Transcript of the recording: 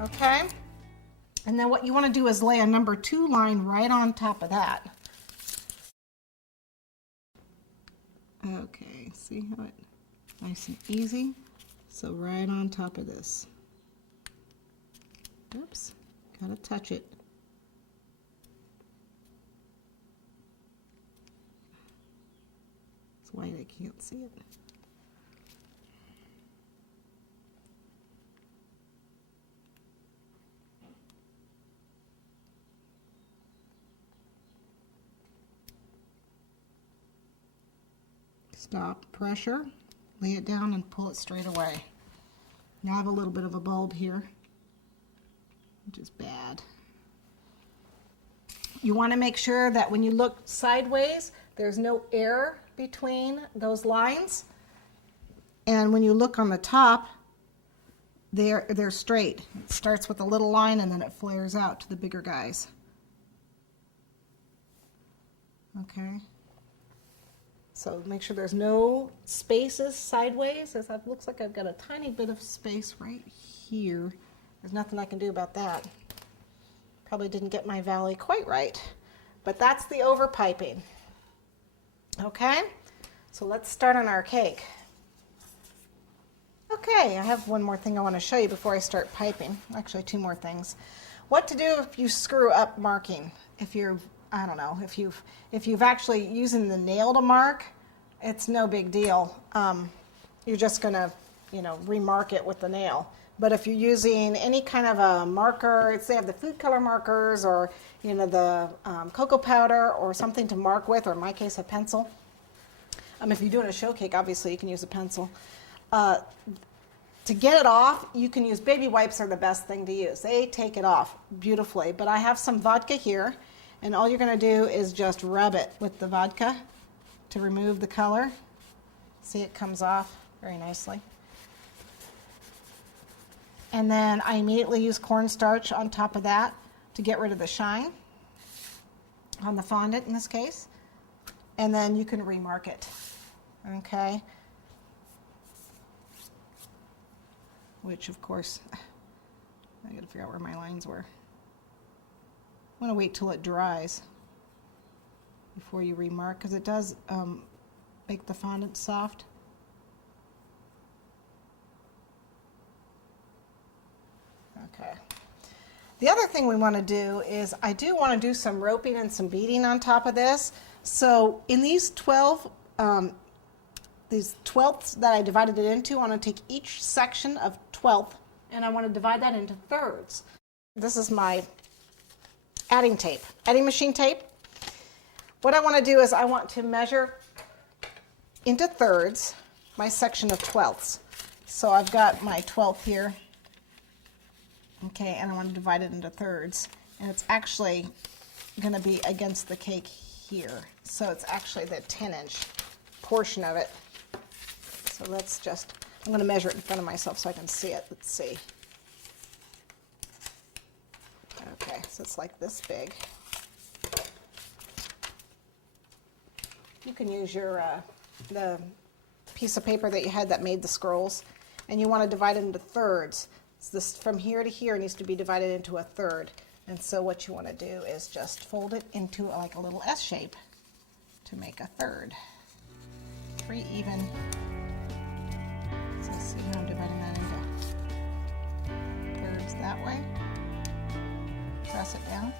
Okay? And then what you want to do is lay a number 2 line right on top of that. Okay, see how it, nice and easy. So right on top of this. Oops, gotta touch it. It's white, I can't see it. Stop, pressure, lay it down and pull it straight away. Now I have a little bit of a bulb here, which is bad. You want to make sure that when you look sideways, there's no air between those lines. And when you look on the top, they're straight. It starts with a little line and then it flares out to the bigger guys. Okay. So make sure there's no spaces sideways, as it looks like I've got a tiny bit of space right here. There's nothing I can do about that. Probably didn't get my valley quite right, but that's the overpiping. Okay, so let's start on our cake. Okay, I have one more thing I want to show you before I start piping. Actually, 2 more things. What to do if you screw up marking. If you're, I don't know, if you've actually using the nail to mark, it's no big deal. You're just gonna, you know, remark it with the nail. But if you're using any kind of a marker, they have the food color markers, or you know, the cocoa powder or something to mark with, or in my case a pencil. If you're doing a show cake, obviously you can use a pencil. To get it off, you can use baby wipes, are the best thing to use. They take it off beautifully. But I have some vodka here, and all you're going to do is just rub it with the vodka to remove the color. See, it comes off very nicely. And then I immediately use cornstarch on top of that to get rid of the shine on the fondant in this case. And then you can remark it. Okay? Which, of course, I got to figure out where my lines were. I want to wait till it dries before you remark, because it does make the fondant soft. Okay. The other thing we want to do is I do want to do some roping and some beading on top of this. So in these 12 these twelfths that I divided it into, I want to take each section of 12th and I want to divide that into thirds. This is my adding tape, adding machine tape. What I want to do is I want to measure into thirds my section of 12ths. So I've got my 12th here. Okay, and I want to divide it into thirds. And it's actually going to be against the cake here. So it's actually the 10-inch portion of it. So let's just, I'm going to measure it in front of myself so I can see it. Let's see. Okay, so it's like this big. You can use your the piece of paper that you had that made the scrolls, and you want to divide it into thirds. So this from here to here needs to be divided into a third. And so what you want to do is just fold it into like a little S shape to make a third. 3 even. So let's see how I'm dividing that into thirds that way. Press it down.